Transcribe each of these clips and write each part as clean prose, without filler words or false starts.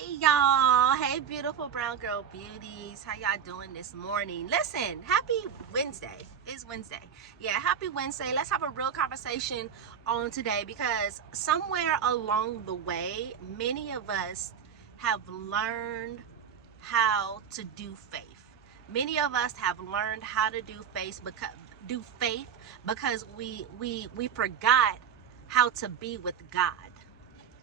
Hey y'all, hey beautiful brown girl beauties, how y'all doing this morning? Listen, happy Wednesday. It's Wednesday. Yeah, happy Wednesday. Let's have a real conversation on today, because somewhere along the way many of us have learned how to do faith. Many of us have learned how to do faith because we forgot how to be with God.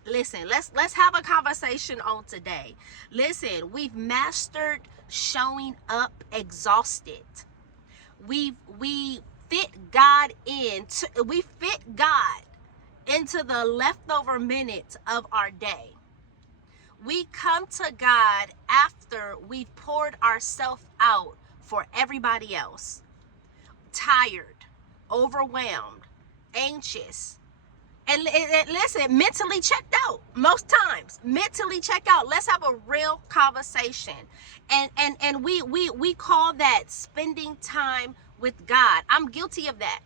Listen, let's have a conversation on today. Listen, we've mastered showing up exhausted. We fit God into the leftover minutes of our day. We come to God after we've poured ourselves out for everybody else. Tired, overwhelmed, anxious, and listen, mentally checked out. Most times mentally checked out. Let's have a real conversation. And we call that spending time with God. I'm guilty of that.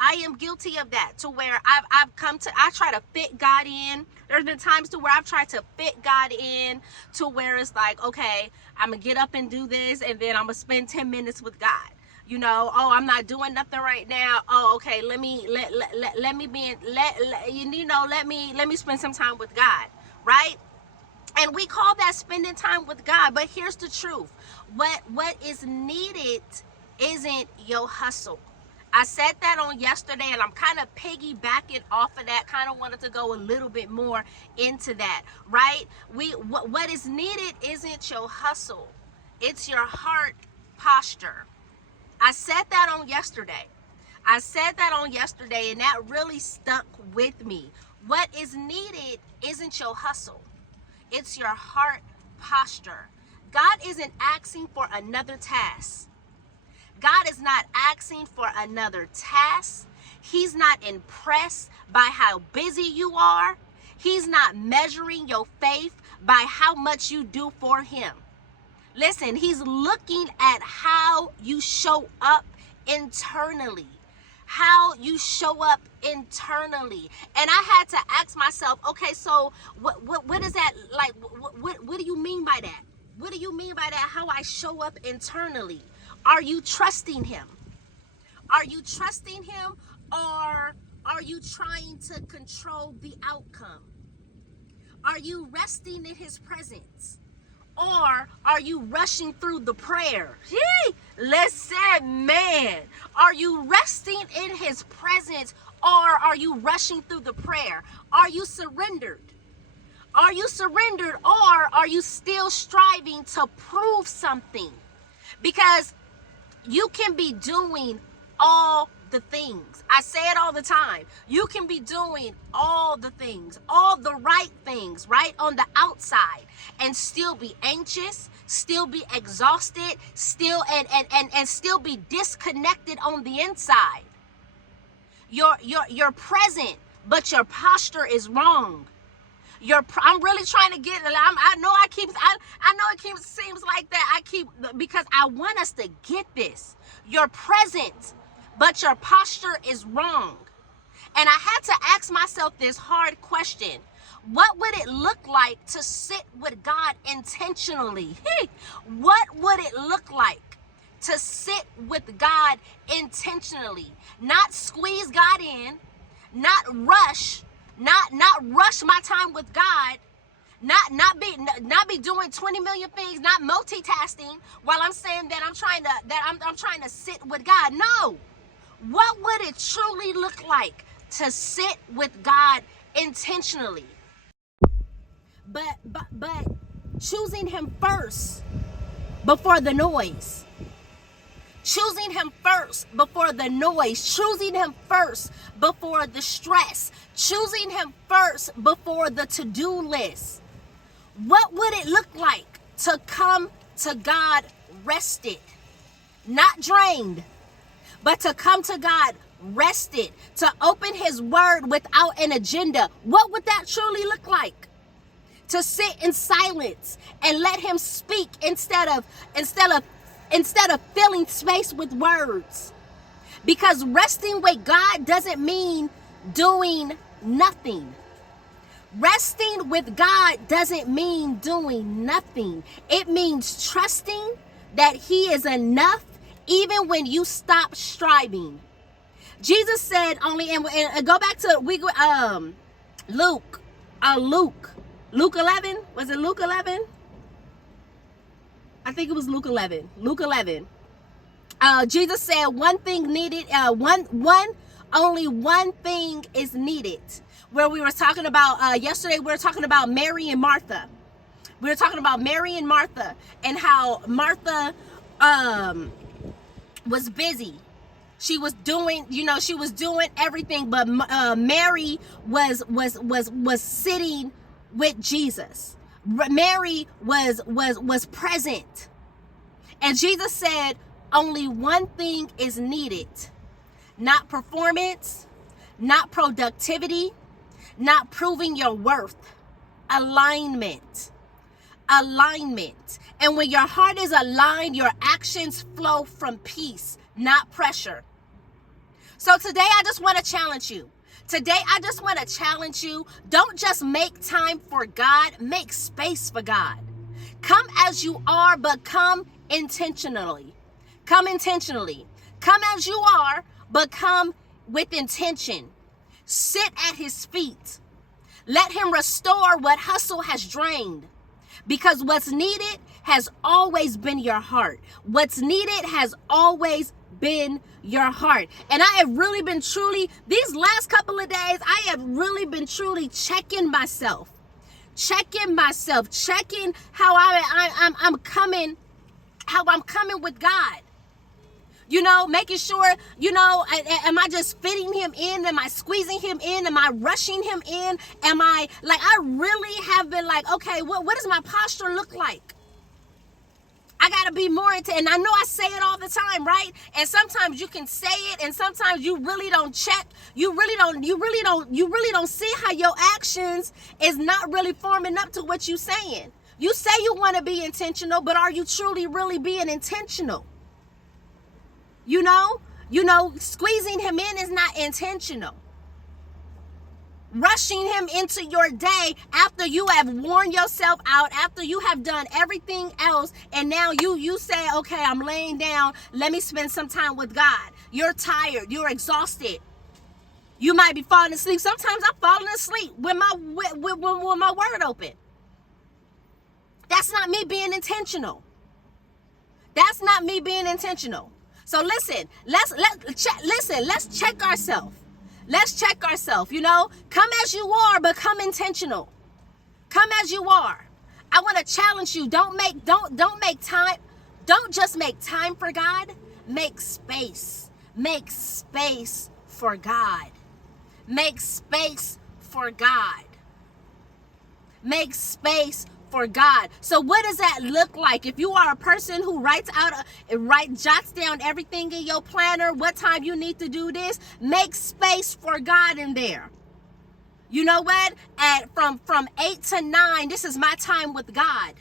I am guilty of that, to where I try to fit God in. There's been times to where I've tried to fit God in, to where it's like, okay, I'm gonna get up and do this, and then I'm gonna spend 10 minutes with God. Oh, I'm not doing nothing right now. Oh, okay, let me spend some time with God, right? And we call that spending time with God. But here's the truth. What is needed isn't your hustle. I said that on yesterday, and I'm kind of piggybacking off of that. Kind of wanted to go a little bit more into that, right? What is needed isn't your hustle. It's your heart posture. I said that on yesterday. And that really stuck with me. What is needed isn't your hustle. It's your heart posture. God isn't asking for another task. God is not asking for another task. He's not impressed by how busy you are. He's not measuring your faith by how much you do for him. Listen, he's looking at how you show up internally. How you show up internally. And I had to ask myself, okay, so what is that like? What do you mean by that? What do you mean by that? How I show up internally? Are you trusting him? Are you trusting him, or are you trying to control the outcome? Are you resting in his presence, or are you rushing through the prayer? Listen, man. Are you resting in his presence, or are you rushing through the prayer? Are you surrendered? Are you surrendered, or are you still striving to prove something? Because you can be doing all the things. I say it all the time. You can be doing all the things, all the right things, right, on the outside, and still be anxious, still be exhausted, still and still be disconnected on the inside. You're present, but your posture is wrong. I'm really trying to get. I know it keeps seems like that. Because I want us to get this. You're present, but your posture is wrong. And I had to ask myself this hard question. What would it look like to sit with God intentionally? What would it look like to sit with God intentionally? Not squeeze God in, not rush my time with God, not be doing 20 million things, not multitasking while I'm saying that I'm trying to sit with God. No. What would it truly look like to sit with God intentionally? But choosing him first before the noise. Choosing him first before the noise. Choosing him first before the stress. Choosing him first before the to-do list. What would it look like to come to God rested? Not drained, but to come to God rested. To open his word without an agenda. What would that truly look like? To sit in silence and let him speak instead of filling space with words. Because resting with God doesn't mean doing nothing. Resting with God doesn't mean doing nothing. It means trusting that He is enough even when you stop striving. Jesus said only, and go back to Luke 11. Was it Luke 11? I think it was Luke 11. Luke 11. Jesus said one thing needed. Only one thing is needed. Where we were talking about yesterday, we were talking about Mary and Martha. We were talking about Mary and Martha and how Martha was busy. She was doing, she was doing everything, but Mary was sitting with Jesus. Mary was present. And Jesus said, only one thing is needed. Not performance, not productivity, not proving your worth. Alignment. Alignment. And when your heart is aligned, your actions flow from peace, not pressure. So today I just want to challenge you. Don't just make time for God, make space for God. Come as you are, but come intentionally. Come intentionally. Come as you are, but come with intention. Sit at His feet. Let Him restore what hustle has drained. Because what's needed has always been your heart. What's needed has always been your heart. And I have really been these last couple of days, I have really been truly checking myself. Checking how I'm coming with God. Making sure, am I just fitting Him in? Am I squeezing Him in? Am I rushing Him in? I really have been like, okay, what does my posture look like? I got to be more and I know I say it all the time, right? And sometimes you can say it and sometimes you really don't check. You really don't see how your actions is not really forming up to what you're saying. You say you want to be intentional, but are you truly really being intentional? Squeezing Him in is not intentional. Rushing Him into your day after you have worn yourself out, after you have done everything else, and now you say, okay, I'm laying down, let me spend some time with God. You're tired, you're exhausted. You might be falling asleep. Sometimes I'm falling asleep with my word open. That's not me being intentional. That's not me being intentional. So listen, let's check ourselves. Let's check ourselves, Come as you are, but come intentional. Come as you are. I want to challenge you. Don't just make time for God. Make space. Make space for God. Make space for God. Make space for God. So what does that look like? If you are a person who jots down everything in your planner, what time you need to do this, make space for God in there. You know what? From 8 to 9, this is my time with God.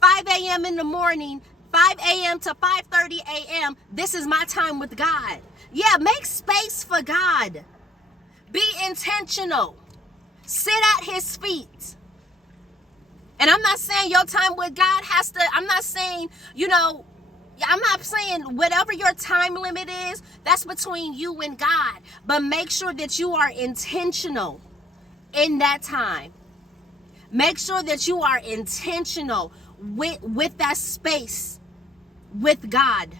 5 a.m. in the morning, 5 a.m. to 5:30 a.m., this is my time with God. Yeah, make space for God. Be intentional. Sit at His feet. And I'm not saying your time with God I'm not saying whatever your time limit is, that's between you and God. But make sure that you are intentional in that time. Make sure that you are intentional with that space with God.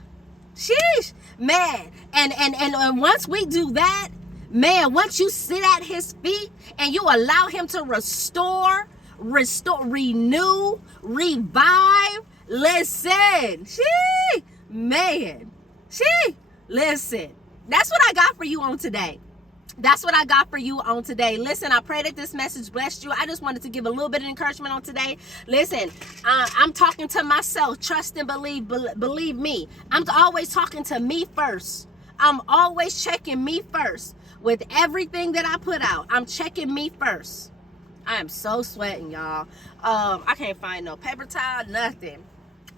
Sheesh, man. And once we do that, man, once you sit at His feet and you allow Him to restore, renew, revive. Listen, listen. That's what I got for you on today. Listen, I pray that this message blessed you. I just wanted to give a little bit of encouragement on today. Listen, I'm talking to myself. Trust and believe me. I'm always talking to me first. I'm always checking me first. With everything that I put out, I'm checking me first. I am so sweating, y'all. I can't find no paper towel, nothing.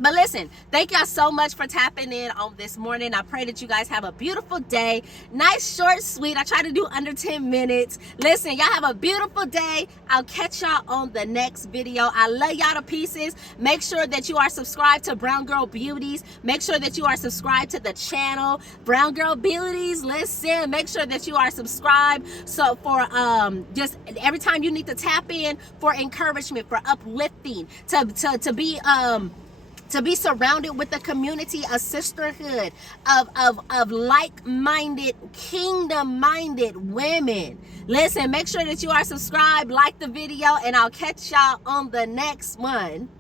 But listen, thank y'all so much for tapping in on this morning. I pray that you guys have a beautiful day. Nice, short, sweet. I try to do under 10 minutes. Listen, y'all have a beautiful day. I'll catch y'all on the next video. I love y'all to pieces. Make sure that you are subscribed to Brown Girl Beauties. Make sure that you are subscribed to the channel Brown Girl Beauties. Listen, make sure that you are subscribed. So for just every time you need to tap in for encouragement, for uplifting, to be surrounded with a community, a sisterhood of like-minded, kingdom-minded women. Listen, make sure that you are subscribed, like the video, and I'll catch y'all on the next one.